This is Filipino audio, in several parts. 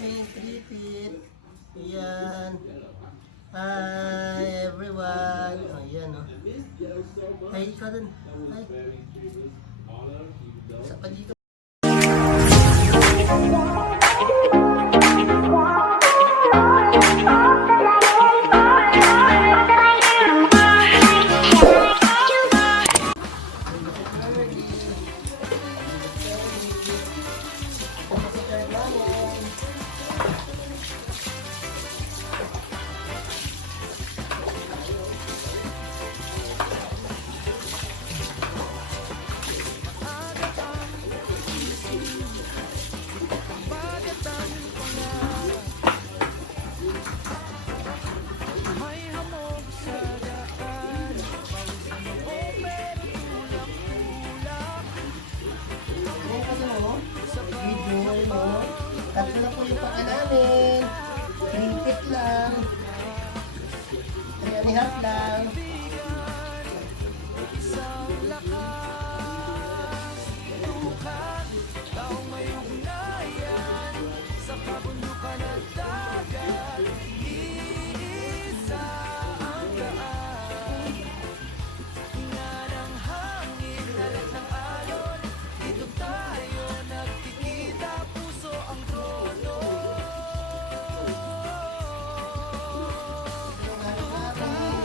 aming tripit. Ayan. Hi everyone. Ayan o. Hi, ikaw dun. Hi. Sa pa dito. Tatlo na po yung paka namin. 3 feet lang. 3.5 lang.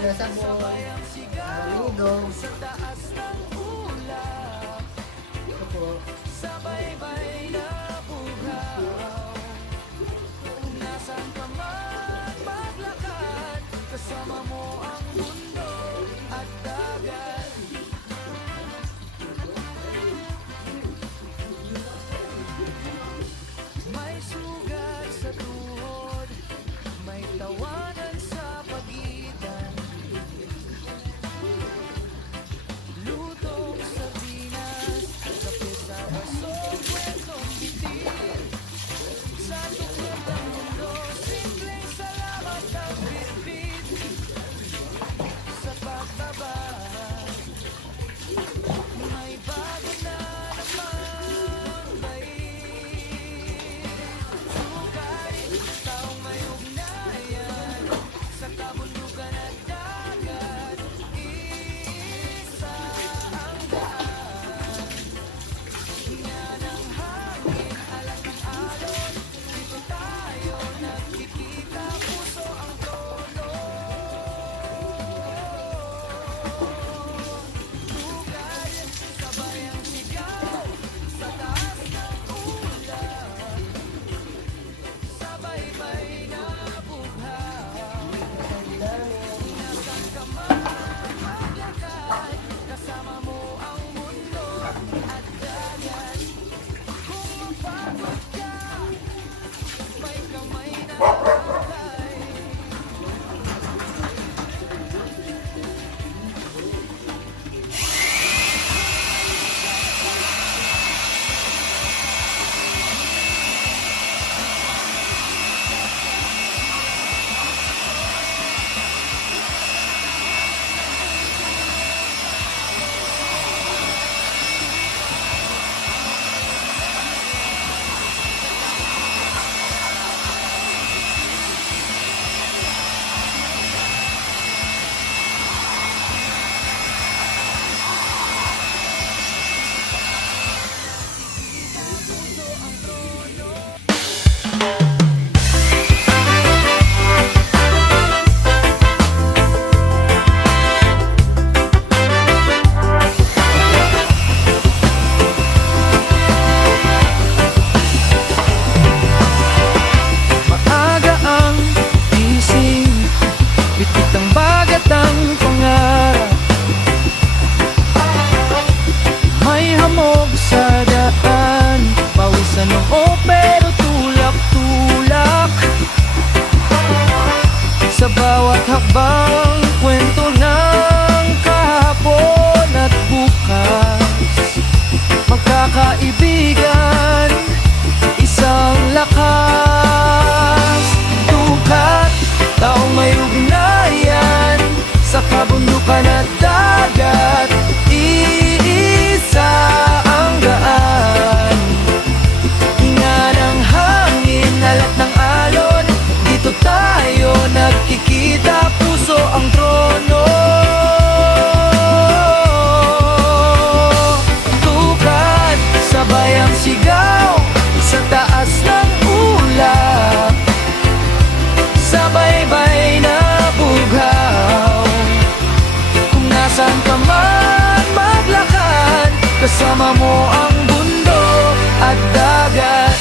Nasa buhay, amigong. Ito po. Sabay-bay na bugaw. Nasaan ka man maglakad, kasama mo ang mundo at dagat. May sugat sa tuhod, may tawanan sa pagitan. kasama mo ang bundok at dagat.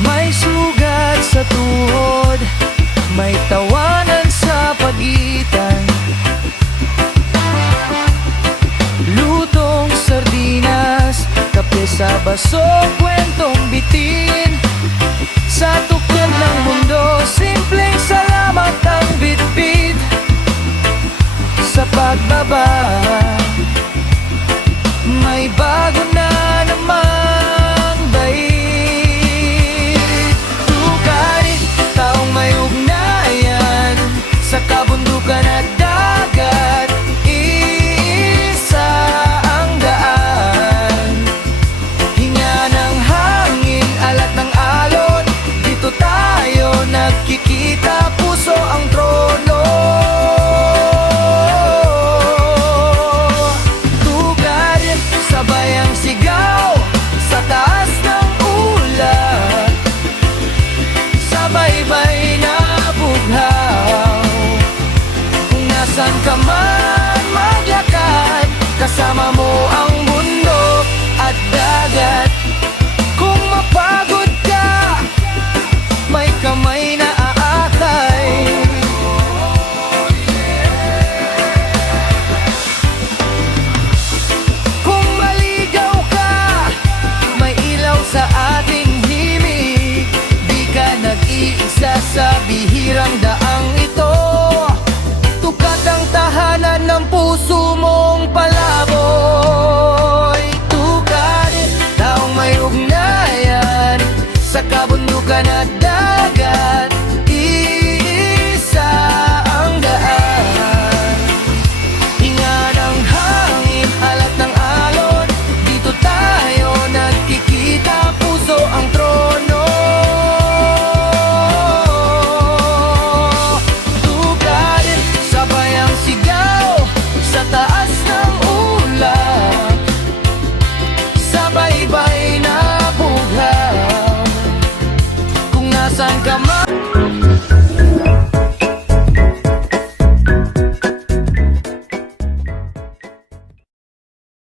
May sugat sa tuhod, may tawanan sa pagitan, lutong sardinas, kape sa baso, kwentong bitin. Sa tukod ng mundo, simpleng salamat ang bitbit. Sa pagbaba, may bago na namang bait. Tukarin, taong may ugnayan sa kabundukan at dagat. Iisa ang daan, hinga ng hangin, alat ng alon. Dito tayo nagkikita, puso ang trono. Tukarin, sabay ang sigaw sa taas ng ulap, sabay-bay na bughaw. Kung nasan ka man maglakad, kasama mo ang